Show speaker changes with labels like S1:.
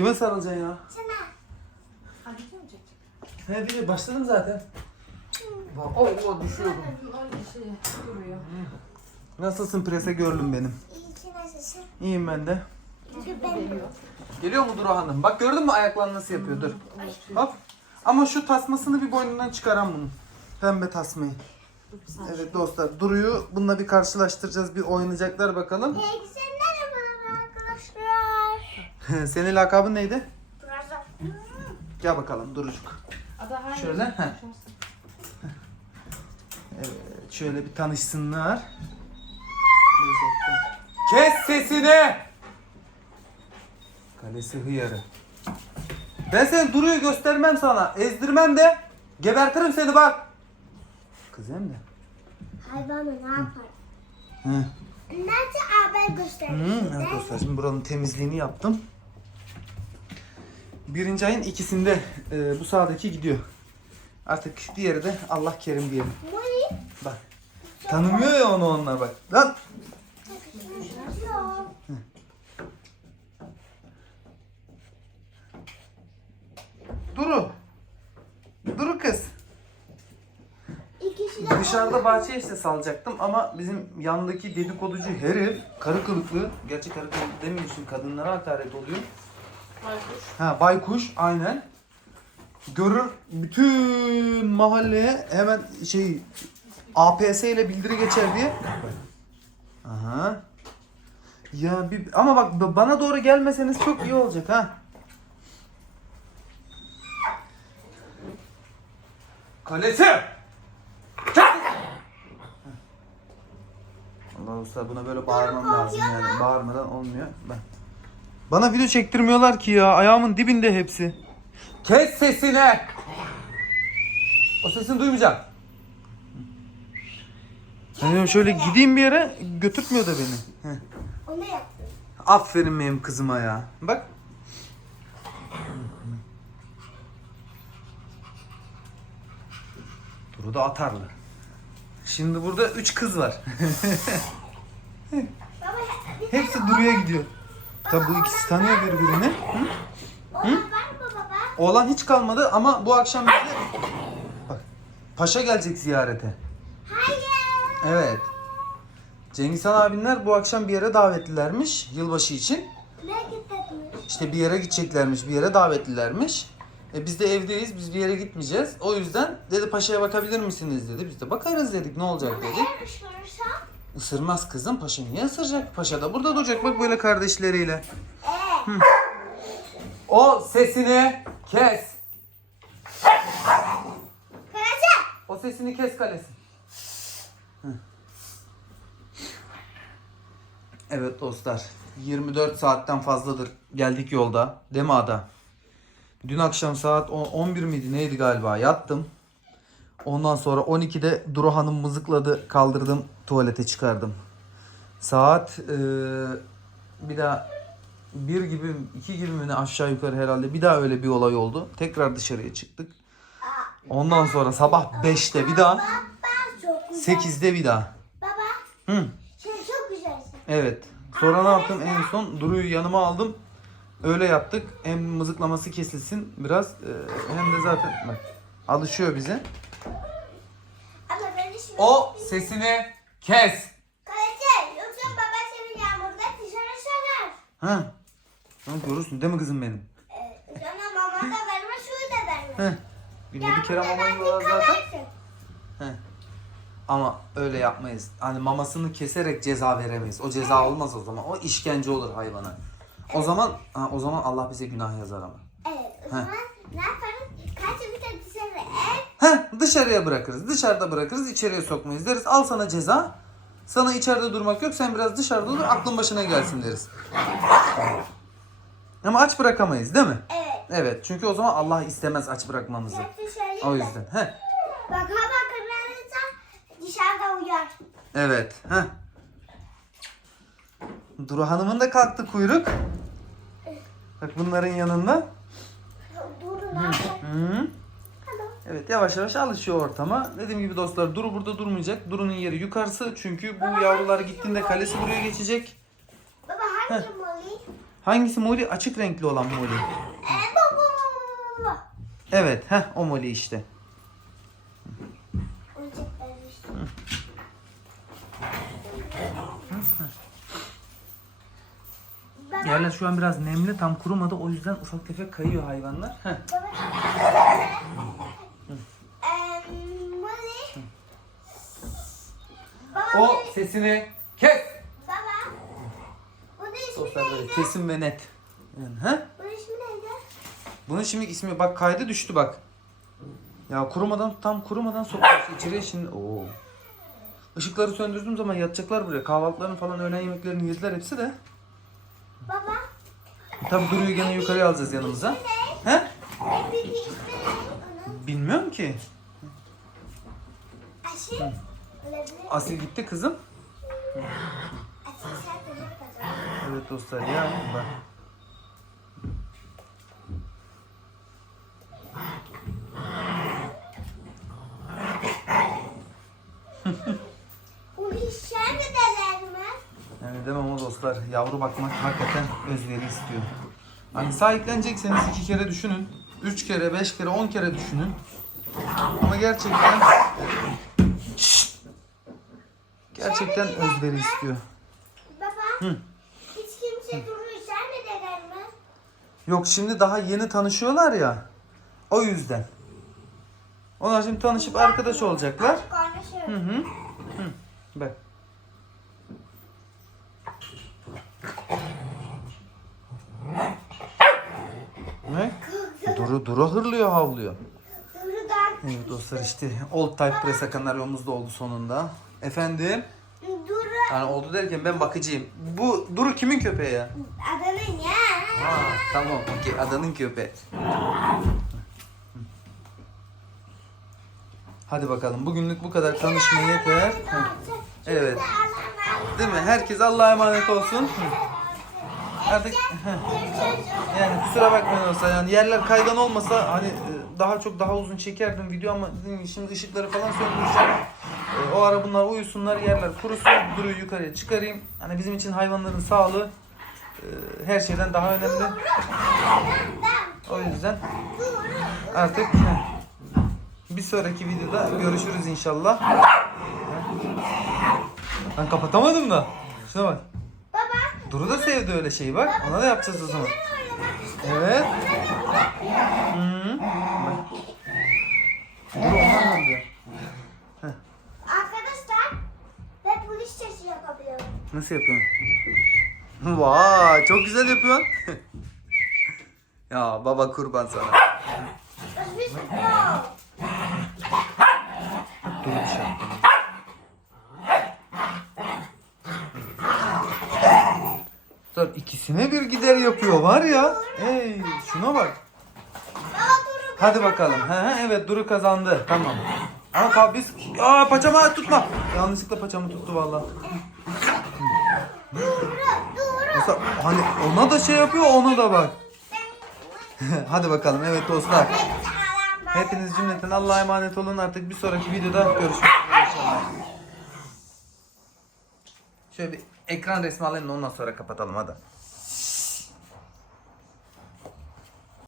S1: Kime sarılacaksın ya?
S2: Sana.
S3: Hadi kim çekecek?
S1: He bir başladım zaten. Bak düşüyorum.
S3: Öyle şey duruyor.
S1: Nasılsın prese görlüm benim.
S2: İyi ki nasılsın?
S1: İyiyim ben de.
S2: Çünkü ben
S3: Geliyor.
S1: Mu Duru Hanım? Bak gördün mü ayaklarını nasıl yapıyor? Dur. Hop. Ama şu tasmasını bir boynundan çıkaran bunun. Pembe tasmayı. Evet dostlar Duru'yu bununla bir karşılaştıracağız. Bir oynayacaklar bakalım.
S2: Arkadaşlar.
S1: Senin lakabın neydi?
S2: Burası.
S1: Gel bakalım Durucuk. Şöyle, heh. Evet, şöyle bir tanışsınlar. Kes sesini! Kalesi hıyarı. Ben seni Duru'yu göstermem sana. Ezdirmem de. Gebertirim seni bak. Kız hem de.
S2: Hayvanı ne yapar?
S1: Hı.
S2: Nerede haber
S1: Hı,
S2: göstereyim
S1: evet dostlar şimdi buranın temizliğini yaptım. Birinci ayın ikisinde e, bu sağdaki gidiyor. Artık diğeri de Allah kerim diyelim. Bak. Tanımıyor ya onu onlar bak. Lan. Duru. Duru kız. Dışarıda bahçeye işte salacaktım ama bizim yandaki dedikoducu herif karı kılıklı. Gerçi karı kılıklı demiyorsun kadınlara hakaret oluyor.
S3: Baykuş.
S1: Ha baykuş aynen. Görür bütün mahalleye hemen şey APS ile bildiri geçer diye. Aha. Ya bir ama bak bana doğru gelmeseniz çok iyi olacak ha. Kalesi. Allah usta buna böyle bağırmam lazım yani. Bağırmadan olmuyor. Ben. Bana video çektirmiyorlar ki ya. Ayağımın dibinde hepsi. Kes sesini. O sesini duymayacağım. Ben diyorum şöyle gideyim bir yere götürtmüyor da beni. Heh.
S2: Onu yaptım.
S1: Aferin benim kızıma ya. Bak. Duru da atarlı. Şimdi burada üç kız var. Hepsi Duru'ya gidiyor. Tabi bu ikisi tanıyor birbirini. Hı?
S2: Baba?
S1: Oğlan hiç kalmadı ama bu akşam bize... Bak. Paşa gelecek ziyarete.
S2: Hayır.
S1: Evet. Cengiz Han abinler bu akşam bir yere davetlilermiş yılbaşı için. İşte bir yere gideceklermiş, bir yere davetlilermiş. E biz de evdeyiz, biz bir yere gitmeyeceğiz. O yüzden dedi paşaya bakabilir misiniz dedi. Biz de bakarız dedik ne olacak dedik.
S2: Eğer ışırırsa?
S1: Isırmaz kızım, paşa niye ısıracak? Paşa da burada duracak bak böyle kardeşleriyle.
S2: Eee.
S1: O sesini kes.
S2: Karaca.
S1: O sesini kes kalesi. Hı. Evet dostlar. 24 saatten fazladır geldik yolda. Değil mi Ada? Dün akşam saat 10 11 miydi neydi galiba yattım. Ondan sonra 12'de Duru Hanım mızıkladı kaldırdım tuvalete çıkardım. Saat eee, bir daha bir gibi iki gibi mi aşağı yukarı herhalde bir daha öyle bir olay oldu. Tekrar dışarıya çıktık. Ondan sonra sabah 5'te bir daha,
S2: Baba çok güzel.
S1: 8'de bir daha.
S2: Baba
S1: Hı,
S2: sen çok güzelsin.
S1: evet. Sonra ne yaptım? En son Duru'yu yanıma aldım. Öyle yaptık. Hem mızıklaması kesilsin biraz e, hem de zaten bak, alışıyor bize.
S2: Ama ben de şimdi...
S1: O sesini kes.
S2: Karaca yoksa baba seni yağmurda dışarı sarar.
S1: Ha. Tamam görürsün değil mi kızım benim?
S2: Ee, sana mama da verme suyu da verme.
S1: Heh. Günde bir kere
S2: Yağmurda
S1: yiyorlar zaten.
S2: kalarsın.
S1: Heh. Ama öyle yapmayız. Hani mamasını keserek ceza veremeyiz. O ceza olmaz o zaman. O işkence olur hayvana. O zaman ha, o zaman Allah bize günah yazar ama.
S2: Evet o zaman ne? Kaç bir de dışarı ev.
S1: Heh, dışarıya bırakırız. Dışarıda bırakırız. içeriye sokmayız deriz. Al sana ceza. Sana içeride durmak yok. Sen biraz dışarıda dur. Aklın başına gelsin deriz. Ama aç bırakamayız değil mi?
S2: Evet.
S1: Evet. Çünkü o zaman Allah istemez aç bırakmamızı.
S2: Dışarı.
S1: O yüzden. Heh.
S2: Bak hava kararırsa dışarıda uyar.
S1: Evet. Heh. Duru Hanım'ın da kalktı kuyruk. Bak bunların yanında.
S2: Durun ne yapar?
S1: Hı. Evet yavaş yavaş alışıyor ortama. Dediğim gibi dostlar Duru burada durmayacak. Duru'nun yeri yukarısı. Çünkü bu yavrular gittiğinde kalesi buraya geçecek.
S2: Baba hangi moli?
S1: Hangisi Molly? Açık renkli olan
S2: bu bu.
S1: Evet, heh o Molly işte.
S2: Baba,
S1: Yerler şu an biraz nemli, tam kurumadı. O yüzden ufak tefek kayıyor hayvanlar. Heh.
S2: baba. Eee, Molly. Baba,
S1: O sesini kes.
S2: baba. Bunun ismi
S1: Dostlar böyle
S2: neydi?
S1: kesin ve net. Yani, he?
S2: Bunun ismi neydi?
S1: Bunun şimdi ismi bak kaydı düştü bak. Ya kurumadan tam kurumadan sokuyoruz içeriye şimdi. Oo. Işıkları söndürdüğüm zaman yatacaklar buraya. Kahvaltılarını falan öğlen yemeklerini yediler hepsi de.
S2: Baba.
S1: Tabi Duru'yu gene yukarıya alacağız yanımıza. He?
S2: En büyük ismi ne? Onun
S1: Bilmiyorum ki.
S2: aşı olabilir.
S1: Asil gitti kızım. Evet dostlar ya bak. Yani demem o dostlar. Yavru bakmak hakikaten özveri istiyor. Hani sahiplenecekseniz iki kere düşünün. Üç kere, beş kere, on kere düşünün. Ama gerçekten! Gerçekten özveri istiyor.
S2: Baba.
S1: Hı.
S2: Hiç kimse duru işler mi derler mi?
S1: Yok şimdi daha yeni tanışıyorlar ya. O yüzden. Onlar şimdi tanışıp arkadaş olacaklar. Hı hı. Hı. Bak. Ne? Duru duru hırlıyor havlıyor. Evet dostlar işte old type press kanaryomuz da oldu sonunda. Efendim?
S2: Duru
S1: Yani oldu derken ben bakıcıyım. Bu Duru kimin köpeği ya?
S2: adının ya.
S1: Ha, tamam okey adanın köpeği. Hadi bakalım bugünlük bu kadar tanışma yeter. Evet. Değil mi? Herkes Allah'a emanet olsun. Artık yani kusura bakmayın olsa yani yerler kaygan olmasa hani e, daha çok daha uzun çekerdim video ama şimdi ışıkları falan söndüreceğim. E, O ara bunlar uyusunlar yerler kurusun duruyu yukarıya çıkarayım. Hani bizim için hayvanların sağlığı e, her şeyden daha önemli. O yüzden artık bir sonraki videoda görüşürüz inşallah. Ben kapatamadım da. Şuna bak. Duru da sevdi öyle şeyi bak. Ona da yapacağız o zaman. Evet. Hı. Duru ondan diyor. Nasıl yapıyorsun? Vay çok güzel yapıyorsun. ya baba kurban sana. Dur bir şey. Dur ikisine bir gider yapıyor var ya. Ey şuna bak. Hadi bakalım. He he evet Duru kazandı. Tamam. Ama biz aa paçamı tutma. Yanlışlıkla paçamı tuttu vallahi. Mesela hani ona da şey yapıyor ona da bak. Hadi bakalım evet dostlar. Hepiniz cümleten Allah'a emanet olun. Artık bir sonraki videoda görüşmek üzere inşallah. Şöyle bir ekran resmi alayım da ondan sonra kapatalım hadi.